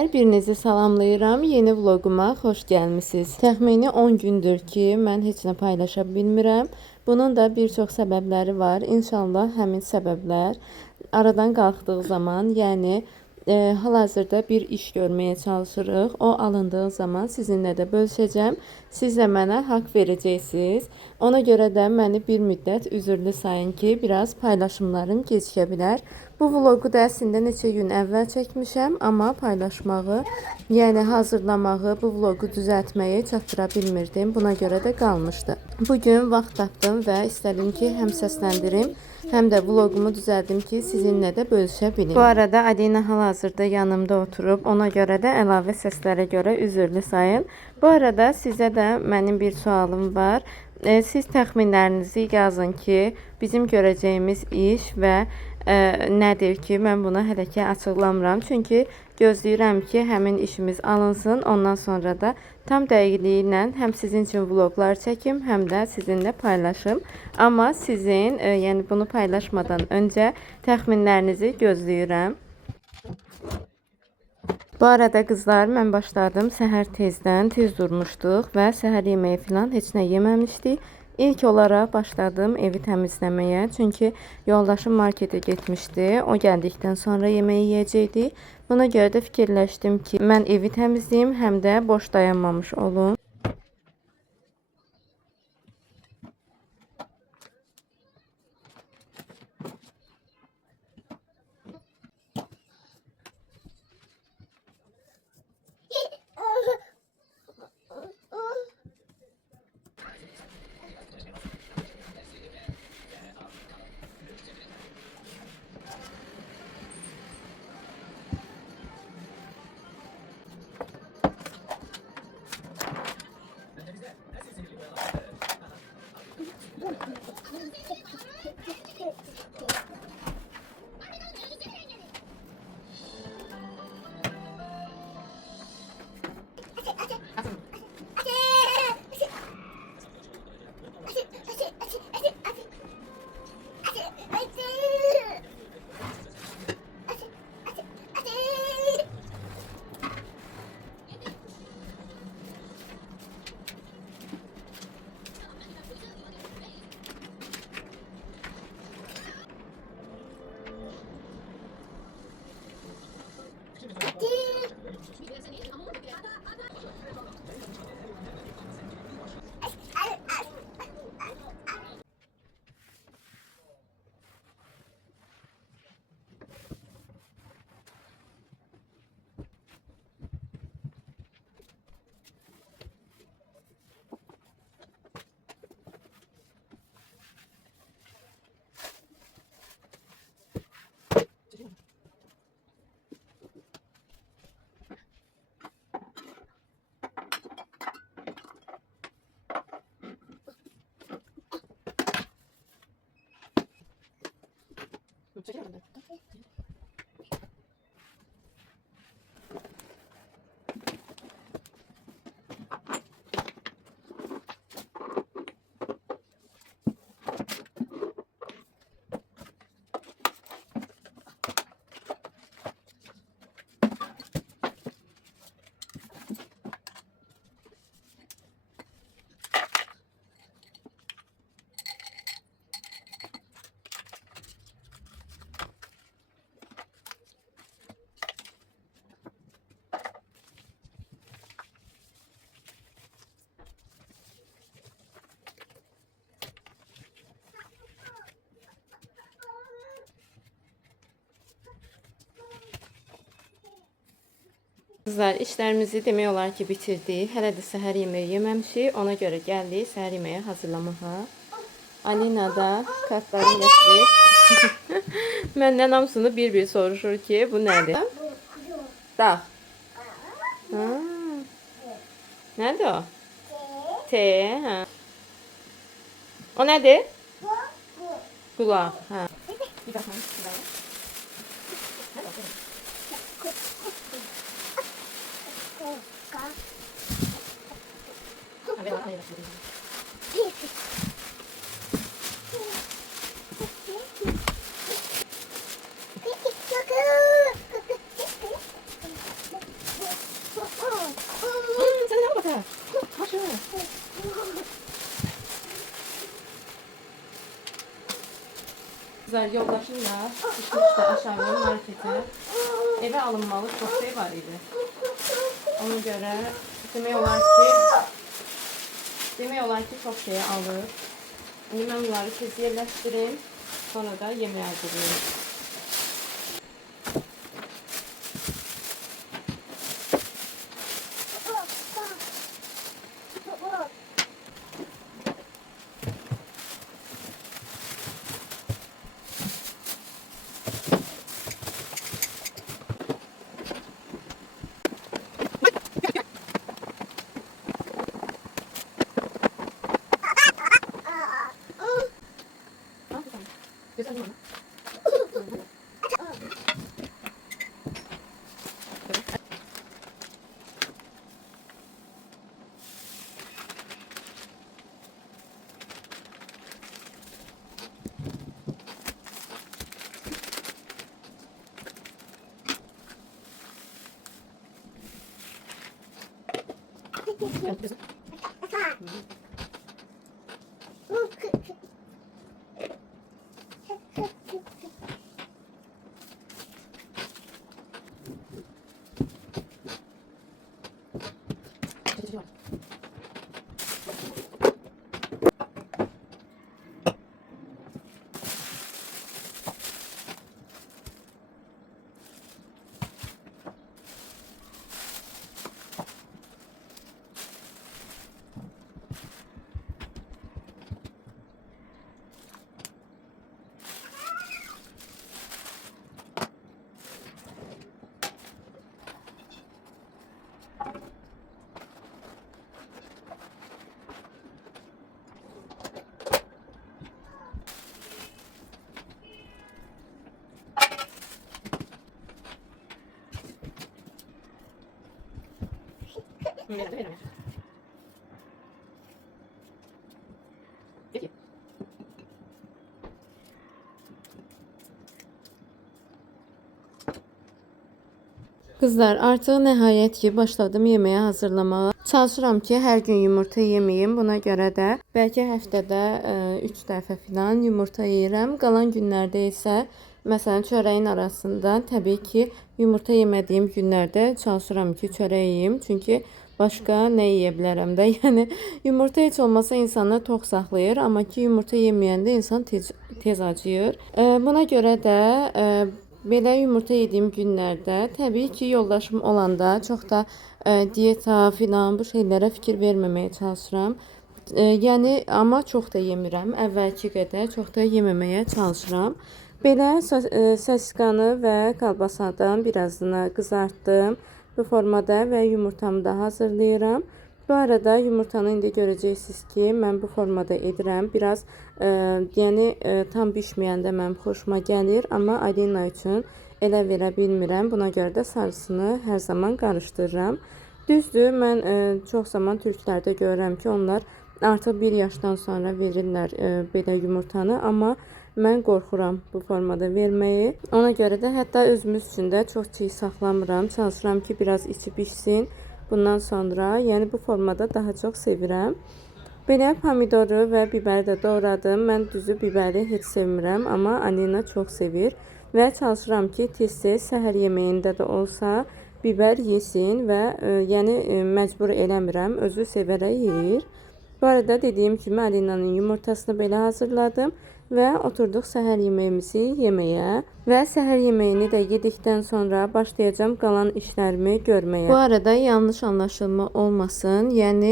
Hər birinizi salamlayıram. Yeni vloguma xoş gəlmisiniz. Təxmini 10 gündür ki, mən heç nə paylaşa bilmirəm. Bunun da bir çox səbəbləri var. İnşallah həmin səbəblər aradan qalxdığı zaman, yəni hal-hazırda bir iş görməyə çalışırıq. O alındığı zaman sizinlə də bölüşəcəm. Siz də mənə haqq verəcəksiniz. Ona görə də məni bir müddət üzrlü sayın ki, biraz paylaşımlarım gecikə bilər. Bu vlogu da əslində neçə gün əvvəl çəkmişəm, amma paylaşmağı, yəni hazırlamağı, bu vlogu düzəltməyi çatdıra bilmirdim. Buna görə də qalmışdı. Bugün vaxt tapdım və istədim ki, həm səsləndirim, həm də vlogumu düzəldim ki, sizinlə də bölüşə bilim. Bu arada Alina hal-hazırda yanımda oturub, ona görə də əlavə səslərə görə üzrlü sayın. Bu arada sizə də mənim bir sualım var. Siz təxminlərinizi yazın ki, bizim görəcəyimiz iş və nədir ki, mən buna hələ ki açıqlamıram. Çünki gözləyirəm ki, həmin işimiz alınsın. Ondan sonra da tam dəqiqliyi ilə həm sizin üçün vloqlar çəkim, həm də sizinlə paylaşım. Amma sizin, yəni bunu paylaşmadan öncə təxminlərinizi gözləyirəm. Bu arada qızlar, mən başladım səhər tezdən, tez durmuşduq və səhər yeməyi falan heç nə yeməmişdik. İlk olaraq başladım evi təmizləməyə, çünki yoldaşım marketə getmişdi. O gəldikdən sonra yeməyi yeyəcəkdik. Buna görə də fikirləşdim ki, mən evi təmizləyim, həm də boş dayanmamış olum. Kızlar, işlərimizi demək olar ki bitirdik. Hələ də səhər yeməyi yeməmişik. Ona görə gəldik səhər yeməyi hazırlamağa. Alina da kartlarını gətirib. Məndən hamısını bir-bir soruşur ki, bu nədir? Dağ. Nədir o? T. Hə. O nədir? Qulaq. Hə. Bir baxın. Kızlar yoldaşımla düşmüştü aşağı markete. Eve alınmalı çok şey var idi. Ona göre demək olar ki çok şey alır. Şimdi ben bunları tez yerleştireyim. Sonra da yemeğe hazırlayayım. Kızlar artık nəhayət ki başladım yeməyə hazırlamağa. Çalışıram ki hər gün yumurta yeməyim. Buna görə də bəlkə həftədə 3 dəfə falan yumurta yeyirəm. Qalan günlərdə isə məsələn çörəyin arasında təbii ki yumurta yemədiyim günlərdə çalışıram ki çörək yeyim. Çünki başqa nə yeyə bilərəm də. Yəni yumurta heç olmasa insanı tox saxlayır, amma ki yumurta yeməyəndə insan tez acıyır. Buna görə də belə yumurta yediyim günlərdə təbii ki yoldaşım olanda çox da diyeta filan bu şeylərə fikir verməməyə çalışıram. Yəni amma çox da yemirəm. Əvvəlki qədər çox da yeməməyə çalışıram. Belə səsiqanı və kalbasadan birazını qızartdım bu formada və yumurtamı da hazırlayıram. Bu arada yumurtanı indi görəcəksiniz ki, mən bu formada edirəm. Biraz yəni tam bişməyəndə mənim xoşuma gəlir, amma Alina üçün elə verə bilmirəm. Buna görə də sarısını hər zaman qarışdırıram. Düzdür, mən çox zaman türklərdə görürəm ki, onlar artıq 1 yaşdan sonra verirlər belə yumurtanı, amma mən qorxuram bu formada verməyi. Ona görə də hətta özümüz üçün də çox çiğ saxlamıram. Çalışıram ki, biraz içi bişsin. Bundan sonra, yəni bu formada daha çox sevirəm. Belə pomidoru və biberi də doğradım. Mən düzü biberi heç sevmirəm, amma Alina çox sevir. Və çalışıram ki, tez-tez səhər yeməyində də olsa biber yesin və yəni məcbur eləmirəm, özü sevərək yeyir. Bu arada dediyim kimi Alina'nın yumurtasını belə hazırladım. Və oturduq səhər yeməyimizi yeməyə. Və səhər yeməyini də yedikdən sonra başlayacağım qalan işlərimi görməyə. Bu arada yanlış anlaşılma olmasın. Yəni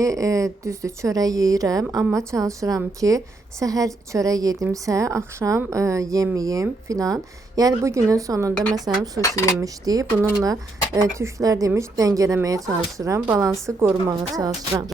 düzdür çörək yeyirəm, amma çalışıram ki, səhər çörək yedimsə, axşam yeməyim filan. Yəni bu günün sonunda məsələn sushi yemişdik. Bununla türklər demiş dəngələməyə çalışıram, balansı qorumağa çalışıram.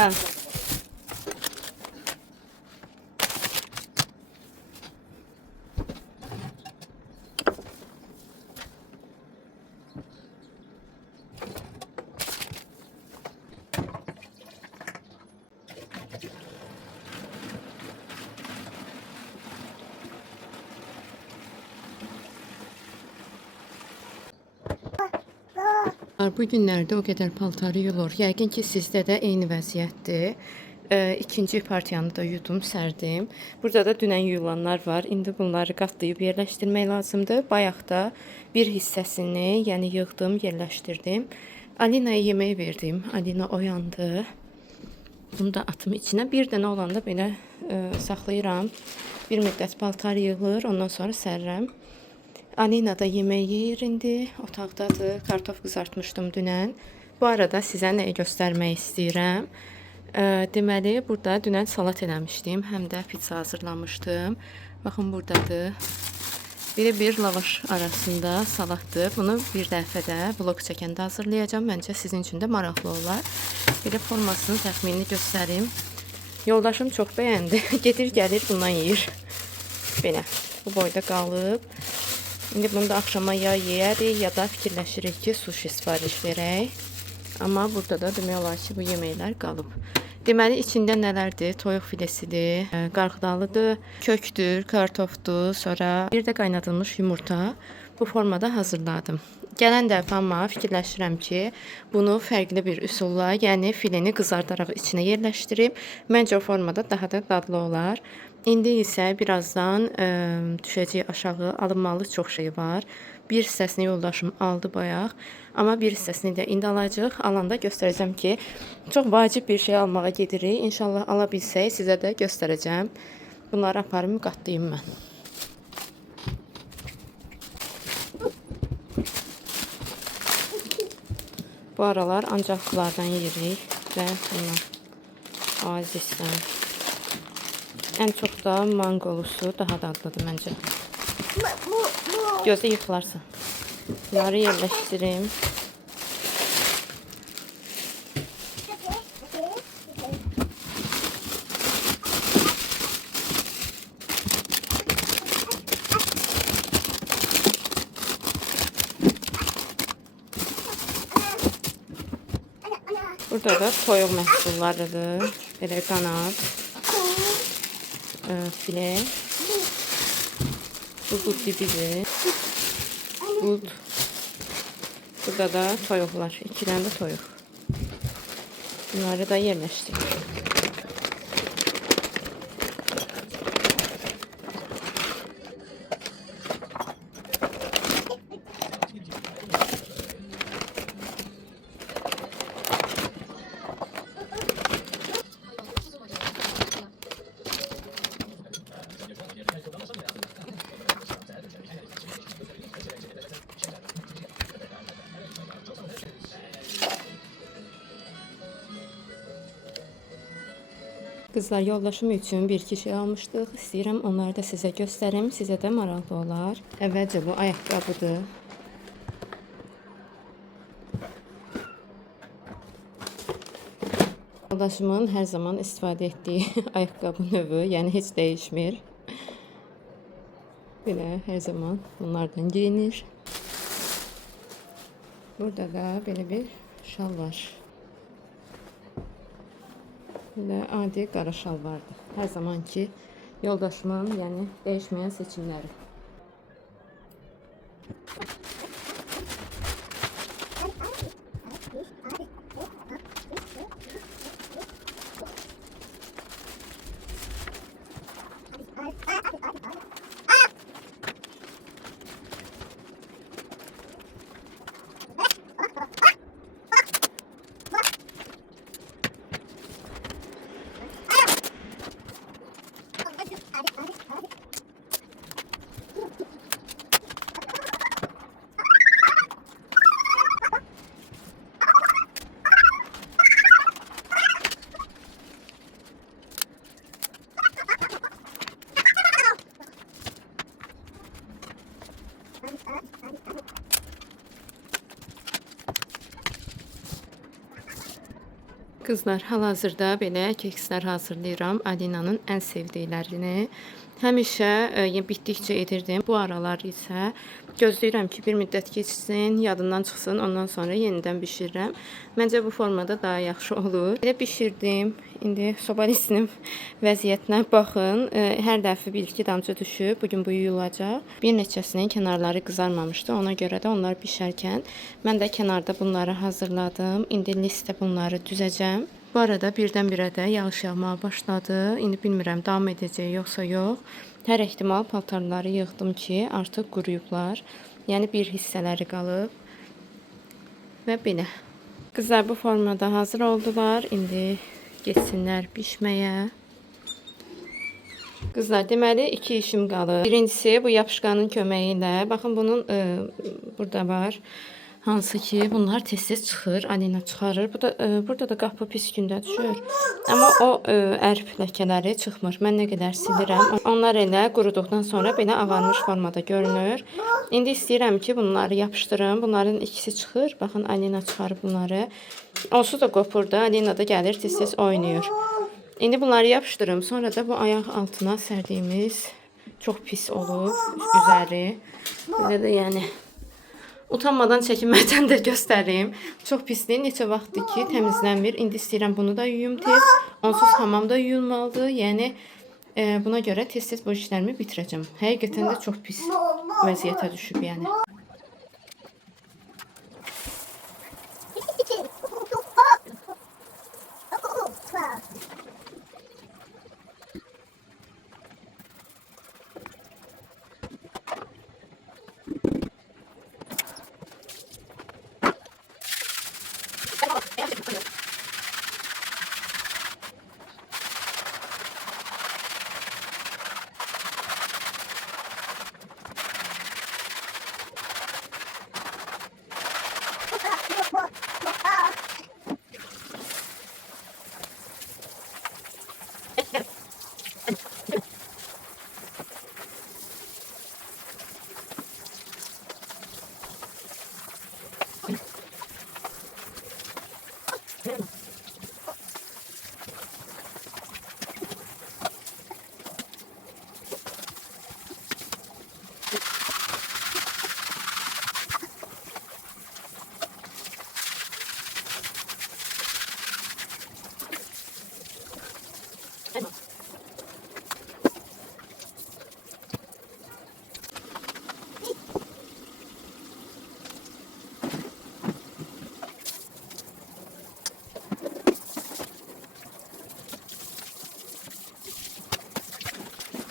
Hə. Bu günlərdə o qədər paltar yuyulur. Yəqin ki, sizdə də eyni vəziyyətdir. İkinci partiyanı da yudum, sərdim. Burada da dünən yuyulanlar var. İndi bunları qatlayıb yerləşdirmək lazımdır. Bayaq da bir hissəsini, yəni yığdım, yerləşdirdim. Alinaya yemək verdim. Alina oyandı. Bunu da atım içinə. Bir dənə olanda belə saxlayıram. Bir müddət paltar yığılır, ondan sonra sərirəm. Alina da yemək yeyir indi, otaqdadır. Kartof qızartmışdım dünən. Bu arada sizə nəyi göstərmək istəyirəm. Deməli, burada dünən salat eləmişdim, həm də pizza hazırlamışdım. Baxın, buradadır. Bir lavaş arasında salatdır. Bunu bir dəfədə vlog çəkəndə hazırlayacağım. Məncə sizin üçün də maraqlı olar. Belə formasını təxminini göstərim. Yoldaşım çox bəyəndi. Gedir, gəlir, bundan yeyir. Belə, bu boyda qalıb. İndi bunu da axşama ya yeyərik, ya da fikirləşirik ki, sushi sifariş verək. Amma burada da demək olar ki, bu yeməklər qalıb. Deməli, içində nələrdir? Toyuq filesidir, qarğıdalıdır, kökdür, kartofdur, sonra bir də qaynadılmış yumurta. Bu formada hazırladım. Gələn dəfə amma fikirləşirəm ki, bunu fərqli bir üsulla, yəni fileni qızardaraq içinə yerləşdirib, məncə o formada daha da dadlı olar. İndi isə birazdan düşəcək aşağı, alınmalı çox şey var. Bir hissəsini yoldaşım aldı bayaq, amma bir hissəsini də indi alacaq. Alanda göstərəcəm ki, çox vacib bir şey almağa gedirik. İnşallah ala bilsək sizə də göstərəcəm. Bunları aparım, qatlayım mən. Bu aralar ancaq bunlardan yeyirik və bunlar azizdən. Ən çox da manqolusu daha dadlıdır məncə. Gözə yıxılarsan. Bunları yerləşdirim. Burada da toyuq məhsullarıdır. Belə qanad. File. Bu bud dibidir. Bud. Burada da toyuqlar. 2 dənə də toyuq. Bunları da yerləşdirir. Kızlar, yoldaşım üçün bir-iki şey almışdıq. İstəyirəm onları da sizə göstərim. Sizə də maraqlı olar. Əvvəlcə bu ayaqqabıdır. Yoldaşımın hər zaman istifadə etdiyi ayaqqabı növü, yəni heç dəyişmir. Belə hər zaman bunlardan giyinir. Burada da belə bir şal var. Belə adi qara şal vardı. Hər zamanki yoldaşımın, yəni dəyişməyən seçimləri. Qızlar, hal-hazırda belə kekslər hazırlayıram. Alinanın ən sevdiklərini. Həmişə bitdikcə edirdim. Bu aralar isə gözləyirəm ki, bir müddət keçsin, yadından çıxsın, ondan sonra yenidən bişirirəm. Məncə bu formada daha yaxşı olur. Belə bişirdim. İndi sobalistinin vəziyyətinə baxın. Hər dəfə 1-2 damcı düşüb. Bugün bu yuyulacaq. Bir neçəsinin kənarları qızarmamışdı. Ona görə də onlar bişərkən mən də kənarda bunları hazırladım. İndi listə bunları düzəcəm. Bu arada birdən-birə də yağış yağmağa başladı. İndi bilmirəm davam edəcək yoxsa yox. Hər ehtimal paltarları yığdım ki, artıq quruyublar. Yəni bir hissələri qalıb. Və belə. Qızlar bu formada hazır oldular. İndi getsinlər bişməyə. Qızlar, deməli 2 işim qalır. Birincisi bu yapışqanın köməyi ilə. Baxın bunun burada var. Hansı ki bunlar tez-tez çıxır, Alina çıxarır. Burada da qapı pis gündə düşür. Amma o ərp ləkələri çıxmır. Mən nə qədər silirəm. Onlar elə quruduqdan sonra belə ağarmış formada görünür. İndi istəyirəm ki bunları yapışdırım. Bunların ikisi çıxır. Baxın Alina çıxarıb bunları. Onsuz da qopur da. Alina da gəlir tez-tez oynayır. İndi bunları yapışdırım. Sonra da bu ayaq altına sərdiyimiz çox pis olub üzəri. Belə də yəni utanmadan çəkinmədən də göstərim. Çox pisdir. Neçə vaxtdır ki təmizlənmir. İndi istəyirəm bunu da yuyum tez. Onsuz hamamda yuyulmalıdır. Yəni buna görə tez-tez bu işlərimi bitirəcəm. Həqiqətən də çox pis vəziyyətə düşüb yəni.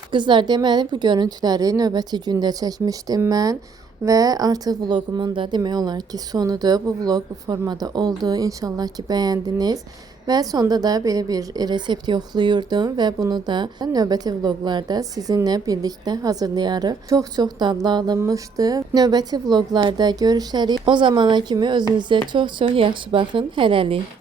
Qızlar, deməli bu görüntüləri növbəti gündə çəkmişdim mən və artıq vloqumun da demək olar ki sonudur. Bu vloq bu formada oldu. İnşallah ki bəyəndiniz. Və sonda da belə bir resept yoxlayırdım və bunu da növbəti vloqlarda sizinlə birlikdə hazırlayarıq. Çox dadlı alınmışdı. Növbəti vloqlarda görüşərik. O zamana kimi özünüzə çox yaxşı baxın. Hələlik.